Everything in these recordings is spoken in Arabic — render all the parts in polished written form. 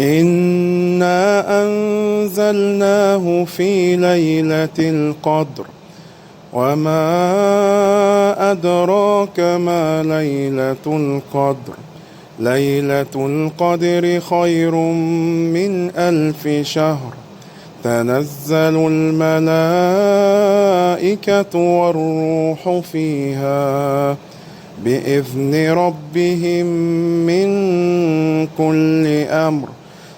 إنا أنزلناه في ليلة القدر وما أدراك ما ليلة القدر ليلة القدر خير من 1000 شهر تنزل الملائكة والروح فيها بإذن ربهم من كل أمر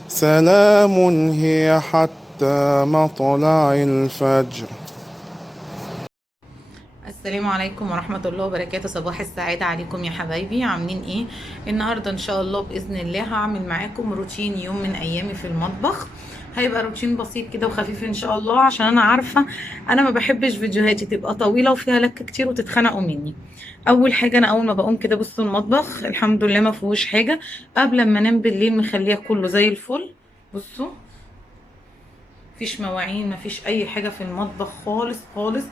سلام هي حتى مطلع الفجر. السلام عليكم ورحمة الله وبركاته. صباح السعادة عليكم يا حبايبي، عاملين ايه؟ النهاردة ان شاء الله بإذن الله هعمل معاكم روتين يوم من ايامي في المطبخ. هيبقى روتين بسيط كده وخفيف ان شاء الله، عشان انا عارفة انا ما بحبش فيديوهاتي تبقى طويلة وفيها لك كتير وتتخنقوا مني. اول حاجة، انا اول ما بقوم كده بصوا المطبخ الحمد لله ما فيهوش حاجة. قبل ما انام بالليل مخليه كله زي الفل. بصوا مفيش مواعين، مفيش اي حاجه في المطبخ خالص خالص،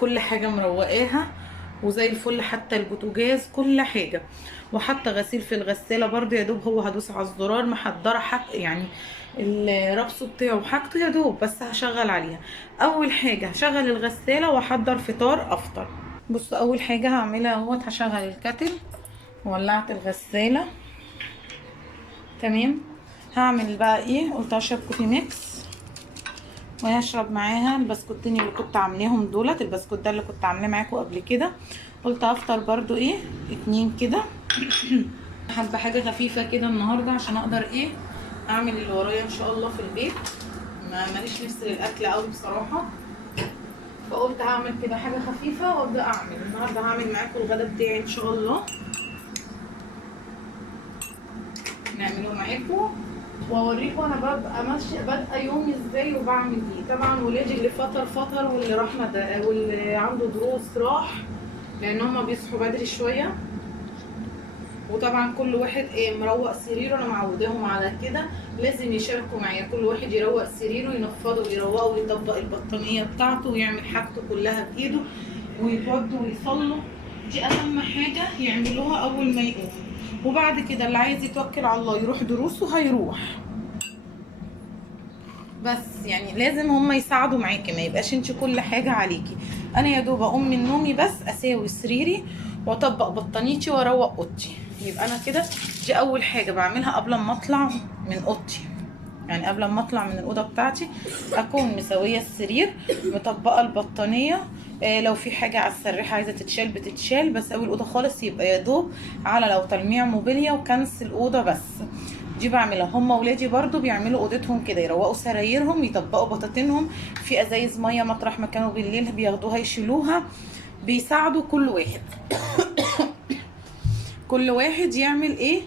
كل حاجه مروقاها وزي الفل، حتى البوتاجاز كل حاجه، وحتى غسيل في الغساله برضه يا دوب هو هدوس على الزرار محضره حق يعني الربص بتاعه وحاجته يا دوب، بس هشغل عليها. اول حاجه هشغل الغساله واحضر فطار افطر. بصوا اول حاجه هعملها اهوت، هشغل الكتل وولعت الغساله. تمام. هعمل بقى ايه، قلت اشرب كوفي ميكس وهشرب معاها البسكوتين اللي كنت عاملاهم دولت، البسكوت ده اللي كنت عاملاه معاكم قبل كده. قلت افطر برضو ايه 2 كده. حابه حاجه خفيفه كده النهارده عشان اقدر ايه اعمل اللي ورايا ان شاء الله في البيت. ماليش نفس للاكل قوي بصراحه، فقلت هعمل كده حاجه خفيفه وابدا اعمل. النهارده هعمل معاكم الغدا بتاعي ان شاء الله، نعمله معاكم واوريكم انا ببقى ماشيه بادئه يومي ازاي وبعمل ايه. طبعا ولادي اللي فطر واللي راح واللي عنده دروس راح، لان هما بيصحوا بدري شويه. وطبعا كل واحد ايه مروق سريره، انا معوداهم على كده، لازم يشاركوا معايا. كل واحد يروق سريره، ينفضه ويروقه ويطبق البطانيه بتاعته ويعمل حاجته كلها بايده ويتوضوا ويصلوا. دي اهم حاجه يعملوها اول ما يقوم. وبعد كده اللي عايز يتوكل على الله يروح دروسه هيروح، بس يعني لازم هم يساعدوا معاكي، ما يبقاش انت كل حاجه عليكي. انا يا دوب اقوم من نومي بس اساوي سريري واطبق بطانيتي واروق اوضتي. يبقى انا كده دي اول حاجه بعملها قبل ما اطلع من اوضتي. يعني قبل ما اطلع من الاوضه بتاعتي اكون مسويه السرير، مطبقه البطانيه. لو في حاجه على السريحه عايزه تتشال بتتشال، بس اول الاوضه خالص يبقى يا دوب على لو تلميع موبيليا وكنس الاوضه بس. دي بعملها. هم ولادي برضو بيعملوا اوضتهم كده، يروقوا سرايرهم، يطبقوا بطاطينهم في ازايز ميه مطرح ما كانوا بالليل بياخدوها يشيلوها. بيساعدوا كل واحد كل واحد يعمل ايه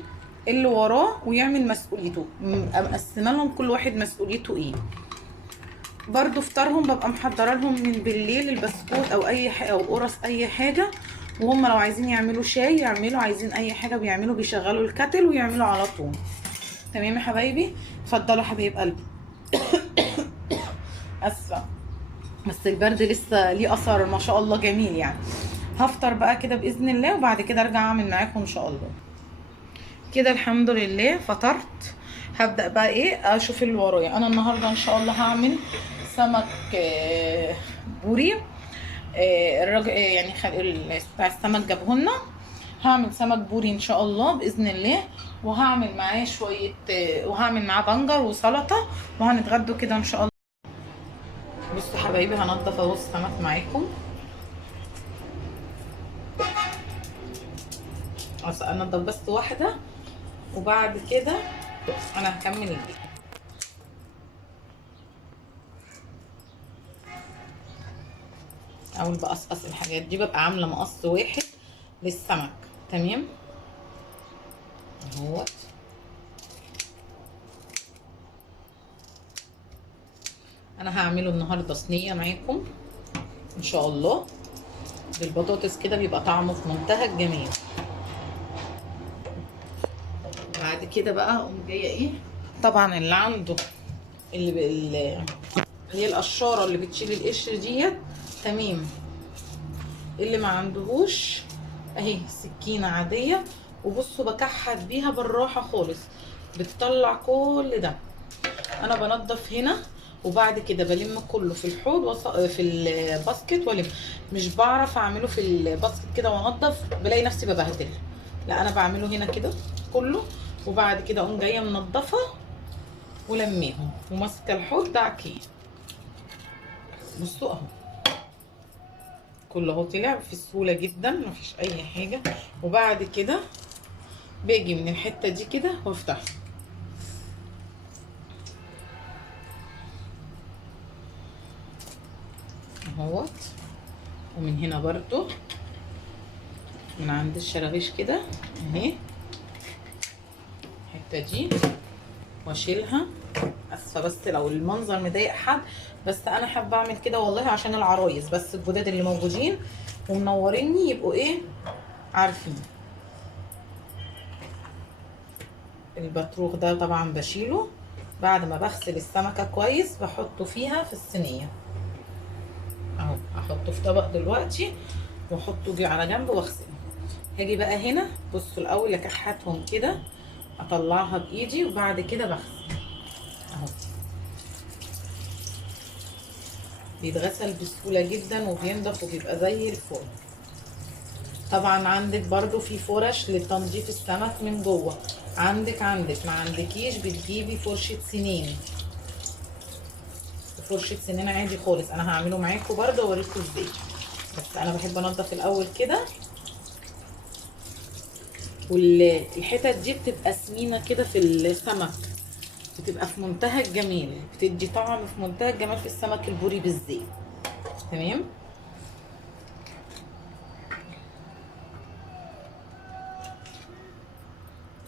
اللي وراه ويعمل مسؤوليته. مقسمه لهم كل واحد مسؤوليته ايه. برضو فطارهم ببقى محضره لهم من بالليل البسكوت او اي حاجه او قرص اي حاجه، وهم لو عايزين يعملوا شاي يعملوا، عايزين اي حاجه بيعملوا، بيشغلوا الكاتل ويعملوا على طول. تمام يا حبايبي، اتفضلوا حبايب قلبي. اسفه بس البرد لسه ليه اثر ما شاء الله جميل يعني. هفطر بقى كده باذن الله وبعد كده ارجع اعمل معاكم ان شاء الله. كده الحمد لله فطرت. هبدا بقى ايه اشوف اللي ورايا. انا النهارده ان شاء الله هعمل سمك بوري. الراجل يعني بتاع السمك جابهولنا. هعمل سمك بوري ان شاء الله باذن الله، وهعمل معاه شويه وهعمل معاه بنجر وسلطه، وهنتغدوا كده ان شاء الله. بصوا حبايبي هنضف اهو السمك معاكم. انضف بس واحده وبعد كده انا هكمل البيت. اول بقصقص الحاجات دي ببقى عامله مقص واحد للسمك. تمام اهوت. انا هعمله النهارده صينيه معاكم ان شاء الله بالبطاطس، كده بيبقى طعمه في منتهى الجمال. بعد كده بقى اقوم جايه ايه، طبعا اللي عنده اللي هي القشاره اللي بتشيل القشر ديت تمام. اللي ما عندهوش اهي سكينه عاديه، وبصوا بكحت بيها بالراحه خالص. بتطلع كل ده. انا بنضف هنا وبعد كده بلم كله في الحوض في الباسكت والم. مش بعرف اعمله في الباسكت كده وانضف، بلاقي نفسي ببهدل. لا انا بعمله هنا كده كله، وبعد كده اقوم جايه منضفه ولميهم وماسكه الحوض دعكيه. بصوا اهو كله اهو طلع في سهوله جدا، مفيش اي حاجه. وبعد كده باجي من الحته دي كده وافتحه اهوت، ومن هنا برضو من عند الشراغيش كده اهي الحته دي واشيلها. اسفه بس لو المنظر مضايق حد، بس انا حابه اعمل كده والله عشان العرايس بس الجداد اللي موجودين ومنوريني يبقوا ايه عارفين. البطروخ ده طبعا بشيله بعد ما بغسل السمكه كويس، بحطه فيها في الصينيه اهو. احطه في طبق دلوقتي واحطه جي على جنب واغسله. هاجي بقى هنا بصوا الاول اكحتهم كده، اطلعها بايدي وبعد كده بغسل اهو. بيتغسل بسهوله جدا وبينضف وبيبقى زي الفل. طبعا عندك برضو في فرش لتنظيف السمك من جوه، عندك ما عندكيش بتجيبي فرشه سنين، فرشه سنين عادي خالص. انا هعمله معاكم برضو واوريكم ازاي، بس انا بحب انضف الاول كده. والحتت دي بتبقى سمينه كده في السمك، بتبقى في منتهى الجمال، بتدي طعم في منتهى الجمال في السمك البوري بالزيت. تمام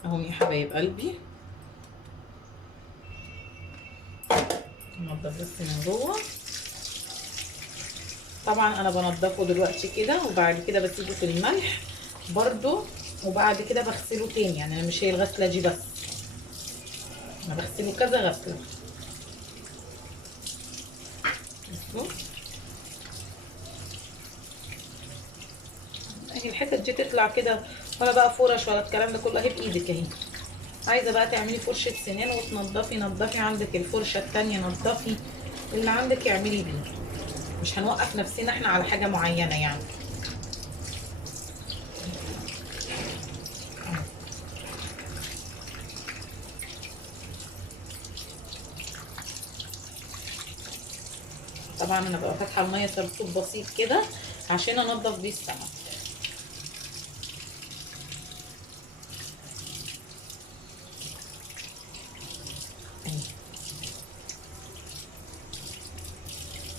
اهو يا حبايب قلبي. ننضف بس من جوه. طبعا انا بنضفه دلوقتي كده وبعد كده بسيبه في الملح برضو، وبعد كده بغسله تاني. يعني انا مش هي الغسله دي بس، انا بغسله كذا غسله. بصوا اهي الحتت دي تطلع كده، ولا بقى فرش ولا الكلام ده كله، اهي بايدك اهي. عايزه بقى تعملي فرشه سنان وتنضفي نضفي، عندك الفرشه التانيه نضفي، اللي عندك اعملي بيه. مش هنوقف نفسنا احنا على حاجه معينه يعني. طبعا انا ببقى فاتحه الميه سرطوب بسيط كده عشان انضف بيه السمك.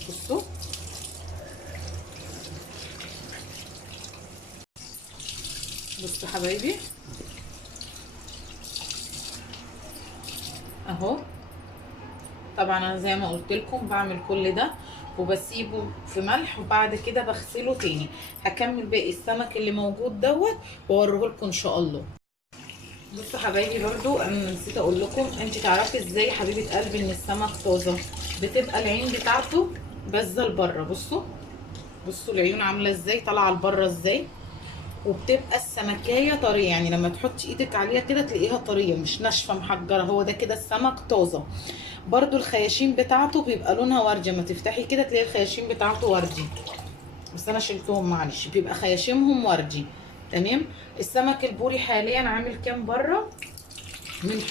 بصوا بصوا حبايبي اهو. طبعا انا زي ما قلت لكم بعمل كل ده وبسيبه في ملح وبعد كده بغسله تاني. هكمل باقي السمك اللي موجود دوت واوريه لكم ان شاء الله. بصوا حبايبي برضو انا نسيت اقول لكم، انت تعرفي ازاي يا حبيبه قلبي ان السمك طازه؟ بتبقى العين بتاعته بازه لبره. بصوا العيون عامله ازاي، طالعه لبره ازاي، وبتبقى السمكايه طريه. يعني لما تحطي ايدك عليها كده تلاقيها طريه مش ناشفه محجره، هو ده كده السمك طازه. برضو الخياشيم بتاعته بيبقى لونها وردي، ما تفتحي كده تلاقي الخياشيم بتاعته وردي، بس انا شلتهم معلش، بيبقى خياشيمهم وردي. تمام. السمك البوري حاليا عامل كام بره؟ من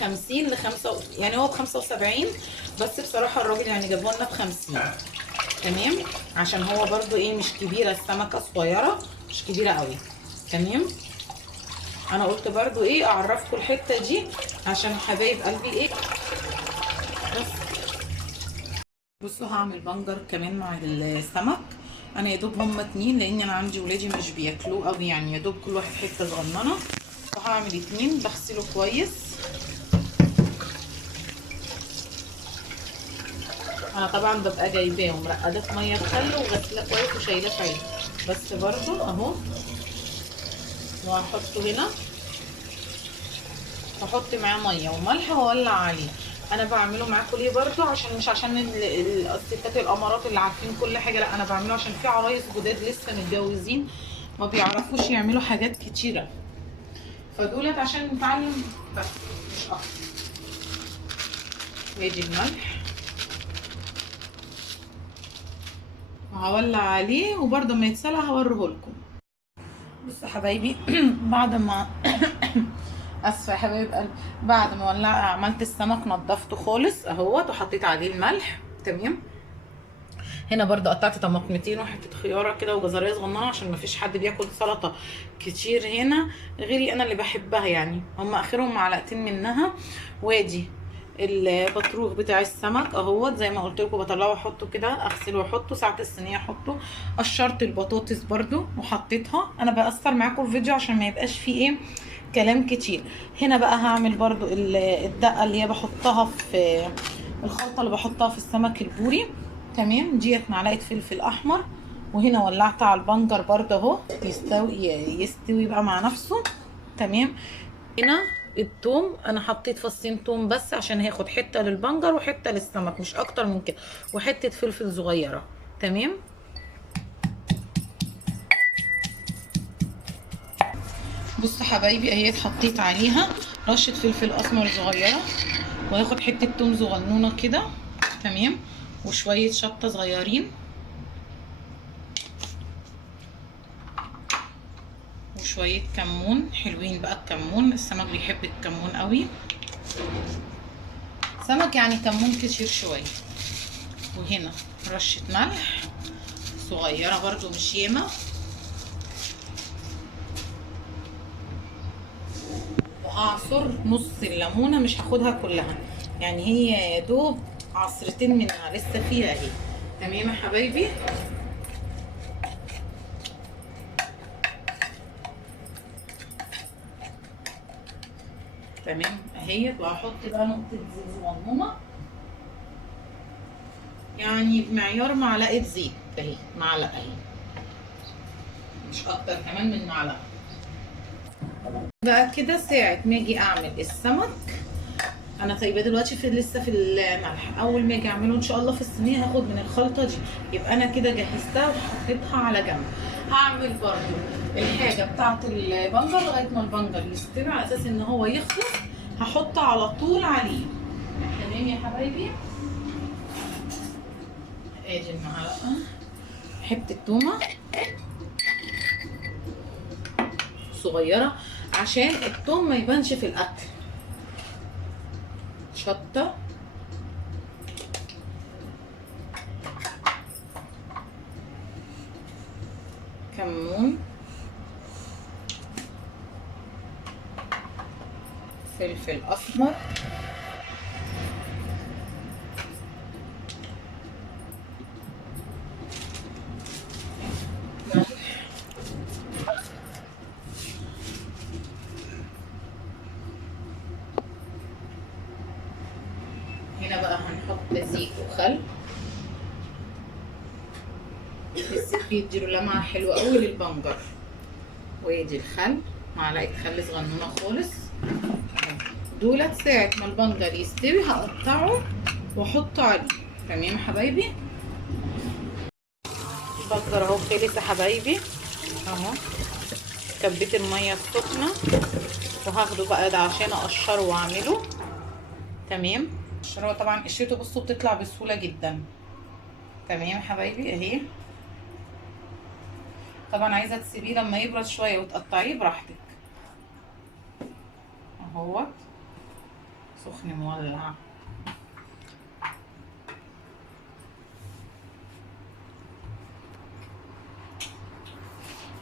50 ل 5، يعني هو ب 75، بس بصراحه الراجل يعني جابه لنا ب 50. تمام. عشان هو برضو ايه مش كبيره، السمكه صغيره مش كبيره قوي. تمام. انا قلت برضو ايه اعرفكم الحته دي عشان حبايب قلبي ايه. بصوا هعمل بنجر كمان مع السمك. انا يا دوب هما 2 لان انا عندي ولادي مش بياكلوه قوي، يعني يا دوب كل واحد حته صغننه، فهعمل 2 بغسله كويس. انا طبعا ببقى جايباه ومرقده في ميه بخل وغسله كويس وشايلاه في عين، بس برضو اهو. وهحطه هنا، هحط معاه ميه وملح واولع عليه. انا بعمله معاكم ليه برضو؟ عشان مش عشان الستات الامارات اللي عارفين كل حاجه، لا انا بعمله عشان في عرايس جداد لسه متجوزين ما بيعرفوش يعملوا حاجات كتيره، فدولت عشان نتعلم بس مش اكتر. وادي الملح وهولع عليه، وبرده ما يتسلق هوريهولكم. بصوا يا حبايبي بعد ما اسفه يا حبايب قلبي، بعد ما عملت السمك نضفته خالص اهوت وحطيت عليه الملح. تمام. هنا برضو قطعت طماطمتين وحته خياره كده وجزريه صغننه، عشان ما فيش حد بياكل سلطه كتير هنا غيري انا اللي بحبها، يعني هم اخرهم معلقتين منها. وادي البطروخ بتاع السمك اهوت زي ما قلت لكم، بطلعه واحطه كده، اغسله واحطه ساعه الصينيه احطه. قشرت البطاطس برضو وحطيتها. انا بقصر معاكم الفيديو عشان ما يبقاش فيه ايه كلام كتير. هنا بقى هعمل برضو الدقه اللي هي بحطها في الخلطه اللي بحطها في السمك البوري. تمام. ديت معلقه فلفل احمر. وهنا ولعت على البنجر برضه اهو يستوي بقى مع نفسه. تمام. هنا التوم انا حطيت فصين توم بس عشان هاخد حته للبنجر وحته للسمك، مش اكتر من كده، وحته فلفل صغيره. تمام. بصوا حبايبي اهي حطيت عليها رشه فلفل اسمر صغيره، وهاخد حته توم صغنونه كده. تمام. وشويه شطه صغيرين، وشويه كمون حلوين بقى. الكمون السمك بيحب الكمون قوي، سمك يعني كمون كتير شويه. وهنا رشه ملح صغيره برضو مش ياما، وهعصر نص الليمونه، مش هاخدها كلها يعني، هي يا دوب عصرتين منها لسه فيها اهي. تمام يا حبايبي. تمام اهيت. وهحط بقى نقطه زيت صغنونه، يعني بمعيار معلقه زيت اهي، معلقه اهي مش اكتر كمان من معلقه. بقى كده ساعه ما اجي اعمل السمك، انا سايباه دلوقتي لسه في الملح. اول ما اجي اعمله ان شاء الله في الصينيه هاخد من الخلطه دي، يبقى انا كده جهزتها وحطيتها على جنب. هعمل برده الحاجه بتاعه البنجر لغايه ما البنجر يستوي، على اساس ان هو يخلص هحطه على طول عليه. تمام يا حبايبي. ادي المعلقه، حته تومه صغيره عشان التوم ما يبانش في الاكل. شطه، كمون، فلفل اسمر، هنا بقى هنحط زيت وخل. الزيت بيديله لمعه حلوه قوي للبنجر. وادي الخل، معلقه خل صغنونه خالص. دولت ساعه ما البنجر يستوي هقطعه واحطه عليه. تمام يا حبايبي. البنجر اهو خلص يا حبايبي اهو. كبيت الميه السخنه وهاخده بقى ده عشان اقشره واعمله. تمام. الشرايح طبعا قشرته بصوا بتطلع بسهوله جدا. تمام يا حبايبي اهي. طبعا عايزه تسيبيه لما يبرد شويه وتقطعيه براحتك اهوت. سخن مولع.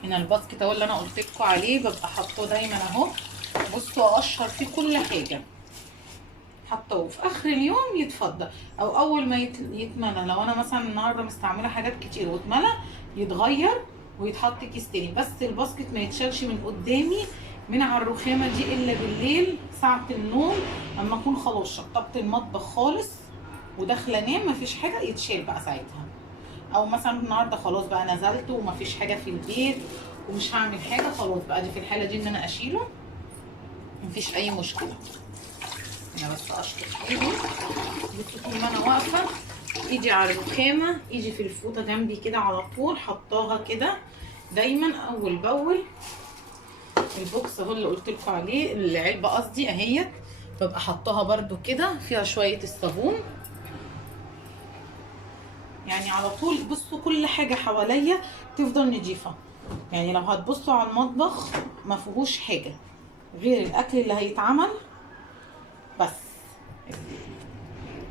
هنا الباسكت اهو اللي انا قلت لكم عليه ببقى حاطاه دايما اهو. بصوا اقشر فيه كل حاجه، حطوه في اخر اليوم يتفضى، او اول ما يتملى. لو انا مثلا النهارده مستعمله حاجات كتير واتملى يتغير ويتحط كيس تاني. بس الباسكت ما يتشالش من قدامي من على الرخامه دي الا بالليل ساعه النوم، اما اكون خلاص شطبت المطبخ خالص وداخله انام مفيش حاجه يتشال بقى ساعتها. او مثلا النهارده خلاص بقى نزلت ومفيش حاجه في البيت ومش هعمل حاجه، خلاص بقى دي في الحاله دي ان انا اشيله مفيش اي مشكله. انا بس اشطف ايدي. بصوا طول ما انا واقفه ايدي على الرخامه، ايدي في الفوطه جنبي كده على طول، حطاها كده دايما اول باول البوكس اهو اللي قلت لكم عليه، العلبه قصدي اهيت، ببقى حطاها برده كده فيها شويه الصابون. يعني على طول بصوا كل حاجه حواليا تفضل نضيفه. يعني لو هتبصوا على المطبخ ما فيهوش حاجه غير الاكل اللي هيتعمل بس.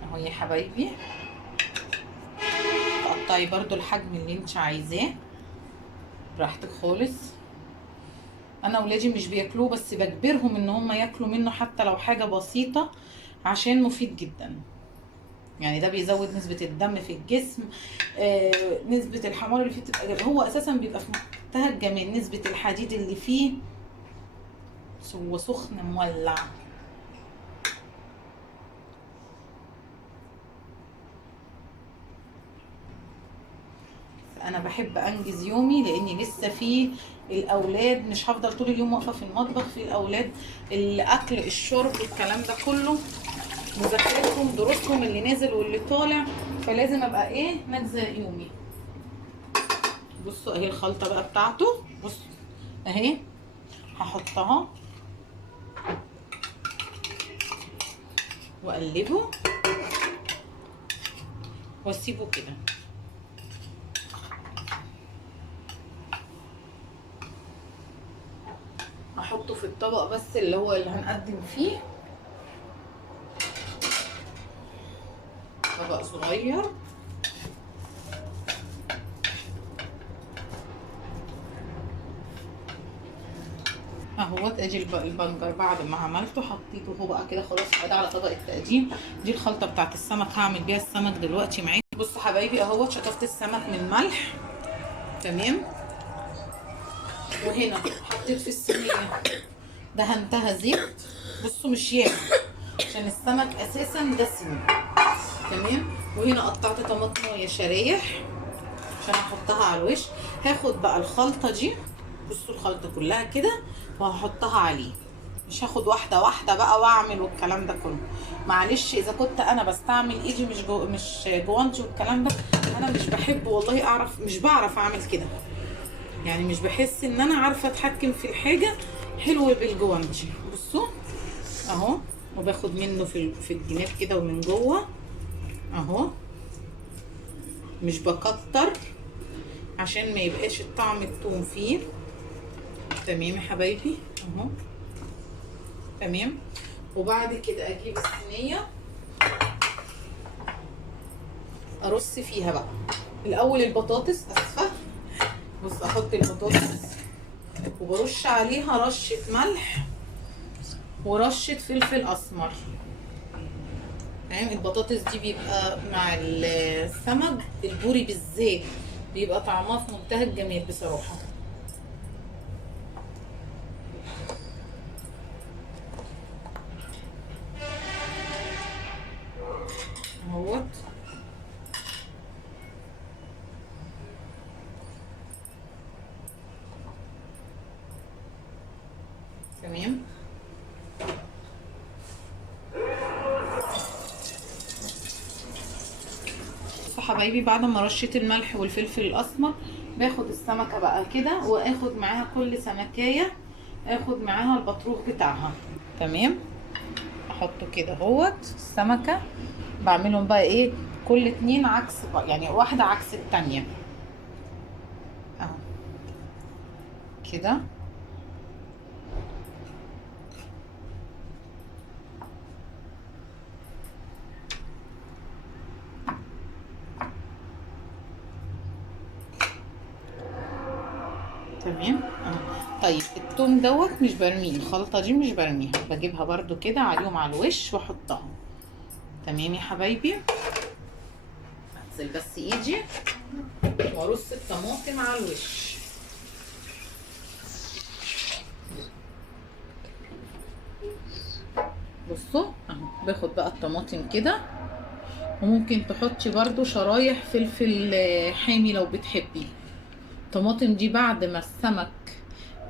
اهو يا حبايبي، تقطعي برده الحجم اللي انت عايزاه براحتك خالص. انا ولادي مش بياكلوه بس بجبرهم ان هم ياكلوا منه حتى لو حاجه بسيطه، عشان مفيد جدا. يعني ده بيزود نسبه الدم في الجسم، نسبه الحمار اللي فيه بتبقى، هو اساسا بيبقى في منتهى الجمال، نسبه الحديد اللي فيه. هو سخن مولع. انا بحب انجز يومي لاني لسه في الاولاد، مش هفضل طول اليوم واقفه في المطبخ، في الاولاد الاكل الشرب الكلام ده كله، مذاكرتهم دروسهم اللي نازل واللي طالع، فلازم ابقى ايه نجزه يومي. بصوا اهي الخلطه بقى بتاعته، بصوا اهي هحطها واقلبه واسيبه كده. هحطه في الطبق بس اللي هو اللي هنقدم فيه، طبق صغير. اهوت ادي البنجر بعد ما عملته حطيته هو بقى كده خلاص ده على طبق التقديم. دي الخلطه بتاعت السمك، هعمل بيها السمك دلوقتي معاكم. بصوا حبايبي اهوت شطفت السمك من ملح تمام، وهنا حطيت في الصينيه دهنتها زيت. بصوا مش ياما عشان السمك اساسا دسم تمام. وهنا قطعت طماطم شرايح عشان احطها على الوش. هاخد بقى الخلطه دي، بصوا الخلطه كلها كده وهحطها عليه. مش هاخد واحده واحده بقى واعمل والكلام ده كله، معلش اذا كنت انا بستعمل ايدي مش جوانتي والكلام ده، انا مش بحب والله اعرف، مش بعرف اعمل كده. يعني مش بحس ان انا عارفه اتحكم في الحاجه حلو بالجوانتي. بصوا اهو، وباخد منه في الجناب كده ومن جوه اهو، مش بكتر عشان ما يبقاش الطعم التوم فيه. تمام يا حبايبي اهو تمام. وبعد كده اجيب الصينيه ارص فيها بقى الاول البطاطس، اسفه. بص احط البطاطس وبرش عليها رشه ملح ورشه فلفل اسمر. تمام. البطاطس دي بيبقى مع السمك البوري بالذات بيبقى طعمها في منتهى الجمال بصراحه. اهوت تمام. حبايبي بعد ما رشيت الملح والفلفل الاسمر باخد السمكه بقى كده واخد معاها كل سمكايه اخد معاها البطروخ بتاعها تمام. احطه كده اهوت السمكه، بعملهم بقى ايه كل اتنين عكس بقى، يعني واحده عكس التانيه اهو كده. تمام اهو. طيب التوم دوت مش برميه، الخلطه دي مش برميها، بجيبها برده كده عليهم على الوش واحطها. تمام يا حبايبي. انزل بس ايدي وارص الطماطم على الوش. بصوا اهو باخد بقى الطماطم كده، وممكن تحطي برده شرايح فلفل حامي لو بتحبي. الطماطم دي بعد ما السمك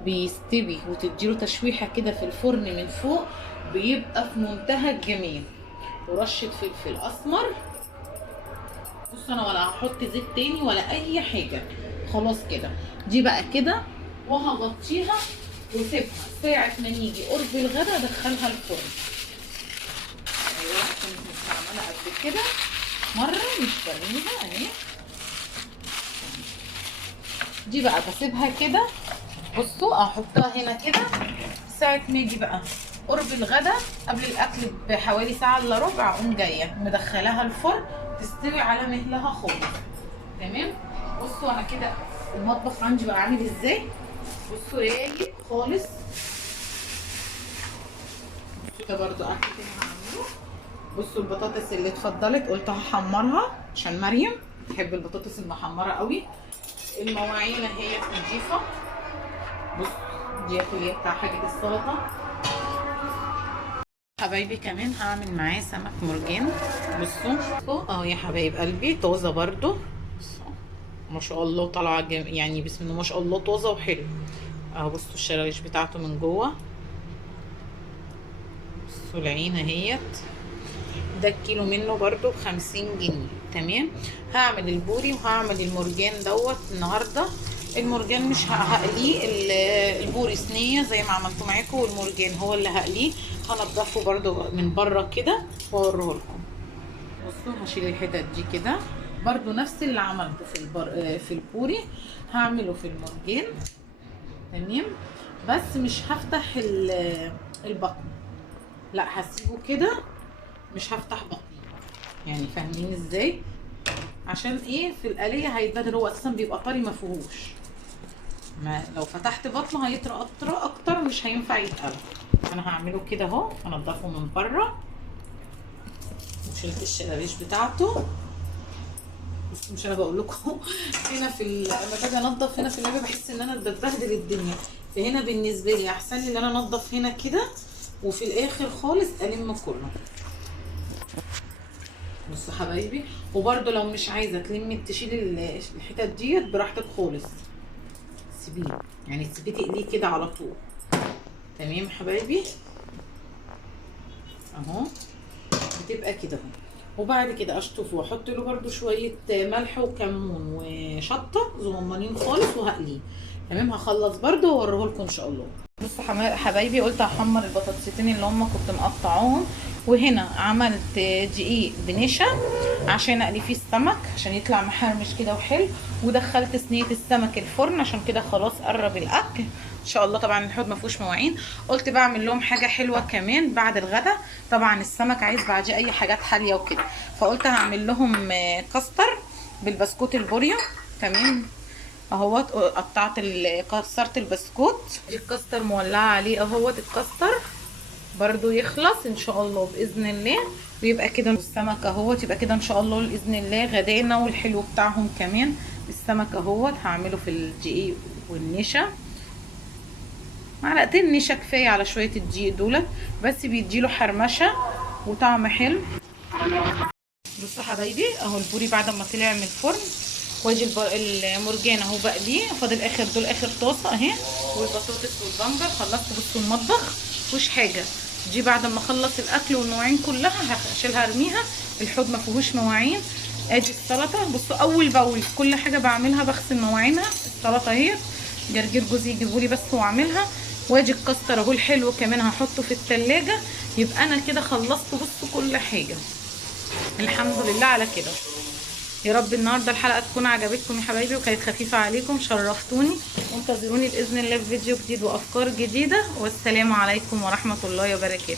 بيستوي وتديله تشويحه كده في الفرن من فوق بيبقى في منتهى الجمال. ورشه فلفل اسمر. بص انا ولا هحط زيت تاني ولا اي حاجه، خلاص كده دي بقى كده. وهغطيها وسيبها ساعة ما نيجي قرب الغدا ادخلها الفرن. ايوه كنت مستعملة قبل كده مرة مش برميها اهي. دي بقى بسيبها كده، بصوا احطها هنا كده ساعة ما يجي بقى قرب الغدا قبل الاكل بحوالي ساعة الا ربع اقوم جاية مدخلاها الفرن تستوي على مهلها خالص. تمام. بصوا انا كده المطبخ عندي بقى عامل ازاي، بصوا رايق خالص. بصوا ده برضو اكل تاني هعمله. بصوا البطاطس اللي اتفضلت قلت هحمرها عشان مريم بتحب البطاطس المحمره قوي. المواعين اهي نضيفه. بصوا دي اللي بتاع حاجه السلطه. حبايبي كمان هعمل معاه سمك مرجان. بصوا اهو يا حبايب قلبي طازه برضو. بصوا ما شاء الله طالعه يعني بسم الله ما شاء الله طازه وحلو اهو. بصوا الشرايش بتاعته من جوه. بصوا العين اهيت. ده الكيلو منه برضو ب50 جنيه. تمام. هعمل البوري وهعمل المرجان دوت النهارده. المرجان مش هقليه، البوري صينيه زي ما عملته معاكم، والمرجان هو اللي هقليه. هنضفه برضو من بره كده واوريه لكم. بصوا هشيل الحتت دي كده برضو نفس اللي عملته في البوري هعمله في المرجان. تمام. بس مش هفتح البطن، لا هسيبه كده مش هفتح بطني، يعني فاهمين ازاي؟ عشان ايه؟ في القليه هيتبدل، هو اساسا بيبقى طري ما فيهوش، ما لو فتحت بطنه هيطرى اكتر مش هينفع يتقلى. انا هعمله كده اهو. هنضفه من بره وشلت الشراريش بتاعته. بس مش انا بقول لكم هنا لما باجي انضف هنا في اللعبه بحس ان انا ببهدل الدنيا، فهنا بالنسبه لي احسن لي ان انا انضف هنا كده وفي الاخر خالص الم كله. بصوا حبايبي، وبرده لو مش عايزه تشيل الحتت ديت براحتك خالص، سيبيه يعني تسيبيه تقليه كده على طول. تمام حبايبي اهو بتبقى كده اهو. وبعد كده اشطفه واحط له برده شويه ملح وكمون وشطه صغننين خالص وهقليه. تمام. هخلص برده واوريه لكم ان شاء الله. بصوا حبايبي قلت هحمر البطاطستين اللي هم كنت مقطعاهم، وهنا عملت دقيق بنشا عشان اقلي فيه السمك عشان يطلع محرمش كده وحلو، ودخلت صينيه السمك الفرن عشان كده خلاص قرب الاكل ان شاء الله. طبعا الحوض ما فيهوش مواعين. قلت بعمل لهم حاجه حلوه كمان بعد الغدا. طبعا السمك عايز بعديه اي حاجات حاليه وكده، فقلت هعمل لهم كاستر بالبسكوت البوريو. تمام اهوت. كسرت البسكوت، الكاستر مولعه عليه اهوت. الكاستر برضو يخلص ان شاء الله باذن الله، ويبقى كده السمك اهوت. يبقى كده ان شاء الله باذن الله غدانا والحلو بتاعهم كمان. السمك اهوت هعمله في الدقيق والنشا، معلقتين نشا كفايه على شويه الدقيق دولت، بس بيديله حرمشه وطعم حلو. بصوا حبايبي اهو البوري بعد ما طلع من الفرن، واجي المرجان اهو بقليه. فاضل دول اخر طاسه اهي، والبطاطس والبنجر خلصت. بصوا المطبخ مفيهوش حاجه. دي بعد ما اخلص الاكل والمواعين كلها هشيلها ارميها. الحوض ما فيهوش مواعين. ادي السلطه. بصوا اول باول كل حاجه بعملها بغسل مواعينها. السلطه اهي جرجير جوزي يجيبولي بس واعملها. واجي الكاستر اهو الحلو كمان هحطه في التلاجة. يبقى انا كده خلصت بصوا كل حاجه. الحمد لله على كده. يا رب النهارده الحلقه تكون عجبتكم يا حبايبي وكانت خفيفه عليكم. شرفتوني، وانتظروني باذن الله في فيديو جديد وافكار جديده. والسلام عليكم ورحمه الله وبركاته.